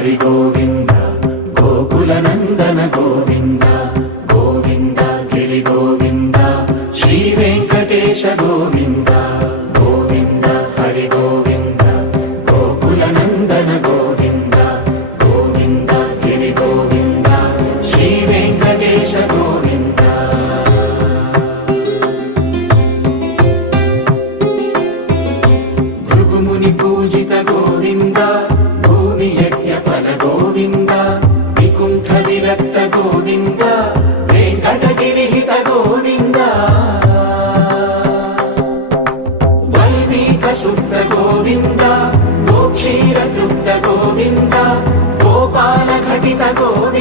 హరి గోవింద గోకుల నందన గోవింద గోవింద గిరి గోవింద శ్రీ వెంకటేశ గోవింద గోవింద హరి గోవింద గోకుల నందన గోవింద గోవింద గిరి గోవింద శ్రీ వెంకటేశ గోవింద భృగుముని పూజిత గోవింద భూమి యజ్ఞ ఫల గోవింద వికుంఠ విరక్త గోవింద వెంకటగిరిహిత గోవింద వల్మీక శుద్ధ గోవింద గోక్షీర తృప్త గోవింద గోపాల ఘటిత గోవింద